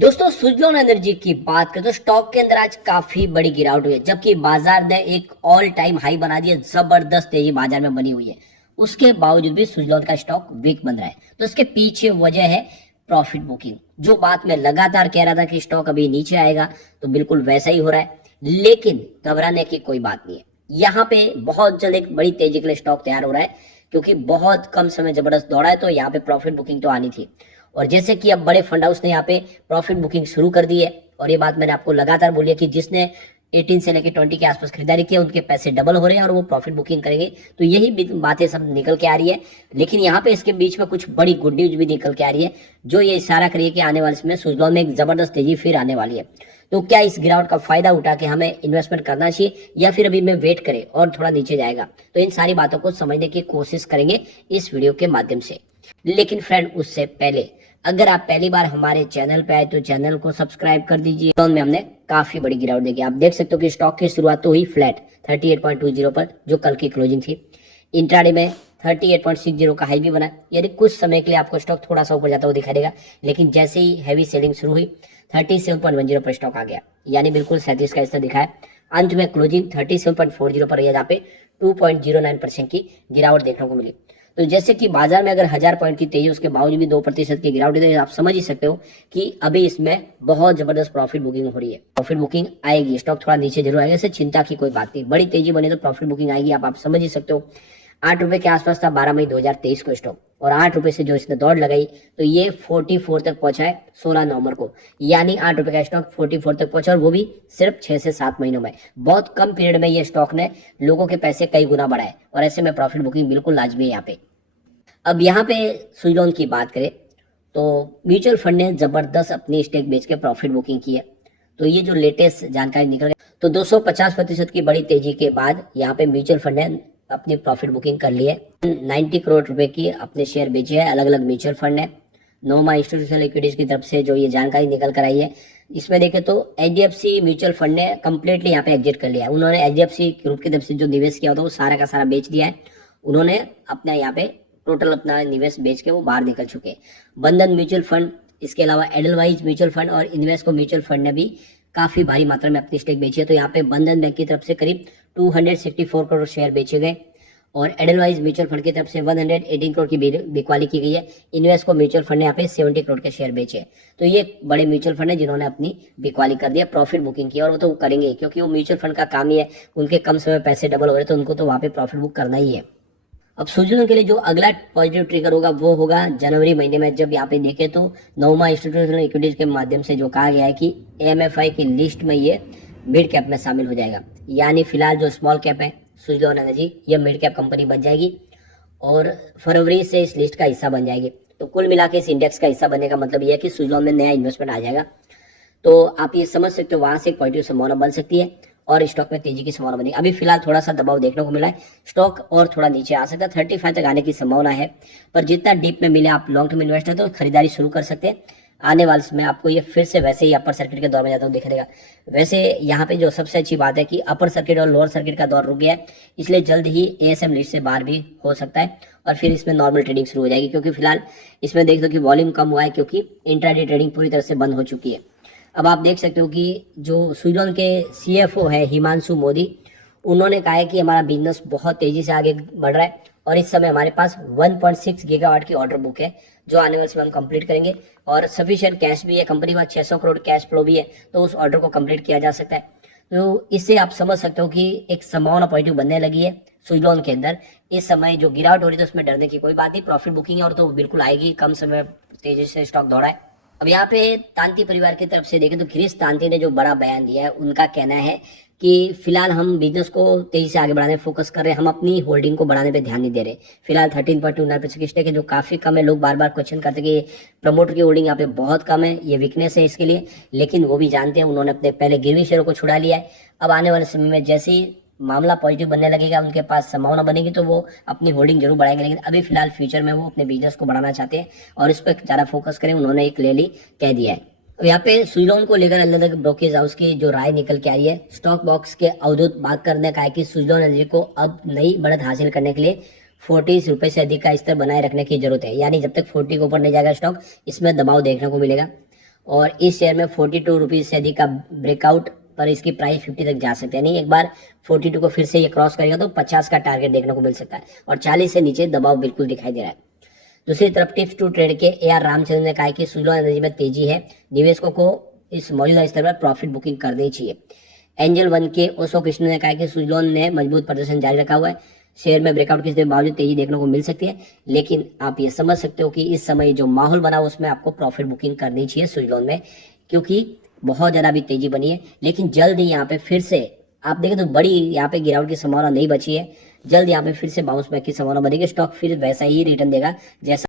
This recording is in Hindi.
दोस्तों सुजलॉन एनर्जी की बात करें तो स्टॉक के अंदर आज काफी बड़ी गिरावट हुई है, जबकि बाजार ने एक ऑल टाइम हाई बना दिया। जबरदस्त तेजी बाजार में बनी हुई है, उसके बावजूद भी सुजलॉन का स्टॉक वीक बन रहा है। तो इसके पीछे वजह है प्रॉफिट बुकिंग। जो बात मैं लगातार कह रहा था कि स्टॉक अभी नीचे आएगा, तो बिल्कुल वैसा ही हो रहा है। लेकिन घबराने की कोई बात नहीं है। यहाँ पे बहुत जल्द एक बड़ी तेजी के लिए स्टॉक तैयार हो रहा है, क्योंकि बहुत कम समय जबरदस्त दौड़ा है, तो यहाँ पे प्रॉफिट बुकिंग तो आनी थी। और जैसे कि अब बड़े फंड हाउस ने यहाँ पे प्रॉफिट बुकिंग शुरू कर दी है, और ये बात मैंने आपको लगातार बोली है कि जिसने 18 से लेकर 20 के आसपास खरीदारी की है, उनके पैसे डबल हो रहे हैं और वो प्रॉफिट बुकिंग करेंगे। तो यही बातें सब निकल के आ रही है। लेकिन यहाँ पे इसके बीच में कुछ बड़ी गुड न्यूज भी निकल के आ रही है, जो ये इशारा करिए कि आने वाले समय सुजलॉन में एक जबरदस्त तेजी फिर आने वाली है। तो क्या इस गिरावट का फायदा उठा के हमें इन्वेस्टमेंट करना चाहिए, या फिर अभी में वेट करें और थोड़ा नीचे जाएगा? तो इन सारी बातों को समझने की कोशिश करेंगे इस वीडियो के माध्यम से। लेकिन फ्रेंड, उससे पहले अगर आप पहली बार हमारे चैनल पे आए तो चैनल को सब्सक्राइब कर दीजिए। स्टॉक में हमने काफी बड़ी गिरावट देखी। आप देख सकते हो कि स्टॉक की शुरुआत तो हुई फ्लैट 38.20 पर, जो कल की क्लोजिंग थी। इंट्राडे में 38.60 का हाई भी बना, यानी कुछ समय के लिए आपको स्टॉक थोड़ा सा ऊपर जाता हुआ दिखाई देगा। लेकिन जैसे ही हैवी सेलिंग शुरू हुई 37.10 पर स्टॉक आ गया, यानी बिल्कुल 37 का स्तर दिखाया। अंत में क्लोजिंग 37.40 पर, यहाँ पे 2.09% की गिरावट देखने को मिली। तो जैसे कि बाजार में अगर 1000 पॉइंट की तेजी, उसके बावजूद भी 2% की गिरावट है, तो आप समझ ही सकते हो कि अभी इसमें बहुत जबरदस्त प्रॉफिट बुकिंग हो रही है। प्रॉफिट बुकिंग आएगी, स्टॉक थोड़ा नीचे जरूर आएगा, इससे चिंता की कोई बात नहीं। बड़ी तेजी बने तो प्रॉफिट बुकिंग आएगी, आप समझ ही सकते हो। 8 रुपए के आसपास था 12 मई 2023 को स्टॉक, और 8 रुपए से जो इसने दौड़ लगाई, तो ये 44 तक पहुंचा है 16 नवंबर को। यानी 8 रुपए का स्टॉक 44 तक पहुंचा, और वो भी सिर्फ 6 से 7 महीनों में। बहुत कम पीरियड में ये स्टॉक ने लोगों के पैसे कई गुना बढ़ाए, और ऐसे में प्रॉफिट बुकिंग बिल्कुल लाजमी है यहाँ पे। अब यहाँ पे सुजलॉन की बात करें तो म्यूचुअल फंड ने जबरदस्त अपनी स्टेक बेच के प्रॉफिट बुकिंग की है। तो ये जो लेटेस्ट जानकारी निकल गई, तो 250% की बड़ी तेजी के बाद यहाँ पे म्यूचुअल फंड ने अपनी प्रॉफिट बुकिंग कर ली है। 90 करोड़ रुपए की अपने शेयर बेचे हैं अलग अलग म्यूचुअल फंड ने। नोमा इंस्टीट्यूशनल इक्विटीज की तरफ से जो ये जानकारी निकल कर आई है, इसमें देखें तो एचडीएफसी म्यूचुअल फंड ने कंप्लीटली यहाँ पे एग्जिट कर लिया है। उन्होंने एचडीएफसी ग्रुप की तरफ से जो निवेश किया था वो सारा का सारा बेच दिया है। उन्होंने अपना यहाँ पे टोटल अपना निवेश बेच के वो बाहर निकल चुके हैं। बंधन म्यूचुअल फंड, इसके अलावा एडलवाइज म्यूचुअल फंड और इन्वेस्को म्यूचुअल फंड ने भी काफी भारी मात्रा में अपनी स्टेक बेची है। तो यहाँ पे बंधन बैंक की तरफ से करीब 264 करोड़ शेयर बेचे गए, और एडलवाइज म्यूचुअल फंड की तरफ से 118 करोड़ की बिकवाली की गई है। इन्वेस्को म्यूचुअल फंड ने यहाँ पे 70 करोड़ के शेयर बेचे। तो ये बड़े म्यूचुअल फंड है जिन्होंने अपनी बिकवाली कर दिया, प्रॉफिट बुकिंग की, और वो तो करेंगे क्योंकि वो म्यूचुअल फंड का काम ही है। उनके कम समय पैसे डबल हो रहे, तो उनको तो वहाँ पे प्रॉफिट बुक करना ही है। अब सुजलॉन के लिए जो अगला पॉजिटिव ट्रिगर होगा वो होगा जनवरी महीने में, जब यहाँ पे देखें तो नोमा इंस्टीट्यूशनल इक्विटीज के माध्यम से जो कहा गया है कि एएमएफआई की लिस्ट में ये मिड कैप में शामिल हो जाएगा। यानी फिलहाल जो स्मॉल कैप है सुजलॉन एनर्जी, ये मिड कैप कंपनी बन जाएगी, और फरवरी से इस लिस्ट का हिस्सा बन जाएगी। तो कुल मिला के इस इंडेक्स का हिस्सा बनने का मतलब ये है कि सुजलॉन में नया इन्वेस्टमेंट आ जाएगा। तो आप ये समझ सकते हो, वहां से एक पॉजिटिव संभावना बन सकती है, और स्टॉक में तेजी की संभावना बनी। अभी फिलहाल थोड़ा सा दबाव देखने को मिला है, स्टॉक और थोड़ा नीचे आ सकता है, 35 तक आने की संभावना है। पर जितना डीप में मिले, आप लॉन्ग टर्म इन्वेस्टर तो खरीदारी शुरू कर सकते हैं। आने वाले समय आपको ये फिर से वैसे ही अपर सर्किट के दौर में जाता हुआ दिखेगा। वैसे यहाँ पे जो सबसे अच्छी बात है कि अपर सर्किट और लोअर सर्किट का दौर रुक गया है, इसलिए जल्द ही एएसएम लिस्ट से बाहर भी हो सकता है, और फिर इसमें नॉर्मल ट्रेडिंग शुरू हो जाएगी। क्योंकि फिलहाल इसमें देख दो कि वॉल्यूम कम हुआ है, क्योंकि इंट्राडे ट्रेडिंग पूरी तरह से बंद हो चुकी है। अब आप देख सकते हो कि जो सुजलॉन के सीएफओ है हिमांशु मोदी, उन्होंने कहा है कि हमारा बिजनेस बहुत तेजी से आगे बढ़ रहा है, और इस समय हमारे पास 1.6 गीगावाट की ऑर्डर बुक है, जो आने वाले समय हम कंप्लीट करेंगे, और सफिशिएंट कैश भी है कंपनी के पास, 600 करोड़ कैश फ्लो भी है, तो उस ऑर्डर को कंप्लीट किया जा सकता है। तो इससे आप समझ सकते हो कि एक संभावना पॉजिटिव बनने लगी है सुजलॉन के अंदर। इस समय जो गिरावट हो रही है, तो उसमें डरने की कोई बात नहीं, प्रॉफिट बुकिंग है और तो बिल्कुल आएगी। कम समय तेजी से स्टॉक दौड़ा है। अब यहाँ पे तांती परिवार की तरफ से देखें तो गिरीश तांती ने जो बड़ा बयान दिया है, उनका कहना है कि फिलहाल हम बिजनेस को तेजी से आगे बढ़ाने फोकस कर रहे हैं, हम अपनी होल्डिंग को बढ़ाने पे ध्यान नहीं दे रहे। फिलहाल 13.29% की स्टेक है, जो काफी कम है। लोग बार बार क्वेश्चन करते हैं कि प्रमोटर की होल्डिंग यहाँ पे बहुत कम है, ये वीकनेस है इसके लिए, लेकिन वो भी जानते हैं, उन्होंने अपने पहले गिरवी शेयरों को छुड़ा लिया है। अब आने वाले समय में जैसे ही मामला पॉजिटिव बनने लगेगा, उनके पास संभावना बनेगी, तो वो अपनी होल्डिंग जरूर बढ़ाएंगे। लेकिन अभी फिलहाल फ्यूचर में वो अपने बिजनेस को बढ़ाना चाहते हैं, और इस पर ज़्यादा फोकस करें, उन्होंने एक क्लियरली कह दिया है। अब यहाँ पे सुजलॉन को लेकर अलग अलग ब्रोकेज हाउस की जो राय निकल के आई है, स्टॉक बॉक्स के अवधूत बागकर ने कहा है कि सुजलॉन एनर्जी को अब नई बढ़त हासिल करने के लिए 40 रुपए से अधिक का स्तर बनाए रखने की जरूरत है। यानी जब तक 40 के ऊपर नहीं जाएगा स्टॉक, इसमें दबाव देखने को मिलेगा। और इस शेयर में 42 रुपीज से अधिक का ब्रेकआउट पर इसकी प्राइस 50 तक जा सकते हैं। नहीं, एक बार 42 को फिर से ये क्रॉस करेगा तो 50 का टारगेट देखने को मिल सकता है और 40 से नीचे दबाव बिल्कुल दिखाई दे रहा है। दूसरी तरफ टिप्स टू ट्रेड के AR रामचंद्रन ने कहा है कि सुजलॉन एनर्जी में तेजी है, निवेशकों को इस मौजूदा स्तर पर प्रॉफिट बुकिंग करनी चाहिए। एंजल वन के ओशो कृष्ण ने कहा कि सुजलॉन ने मजबूत प्रदर्शन जारी रखा हुआ है, शेयर में ब्रेकआउट के बावजूद तेजी देखने को मिल सकती है, लेकिन आप ये समझ सकते हो कि इस समय जो माहौल बना उसमें आपको प्रॉफिट बुकिंग करनी चाहिए सुजलॉन में, क्योंकि बहुत ज्यादा अभी तेजी बनी है। लेकिन जल्द ही यहाँ पे फिर से आप देखें तो बड़ी यहाँ पे गिरावट की संभावना नहीं बची है, जल्द यहाँ पे फिर से बाउंस बैक की संभावना बनेगी, स्टॉक फिर वैसा ही रिटर्न देगा जैसा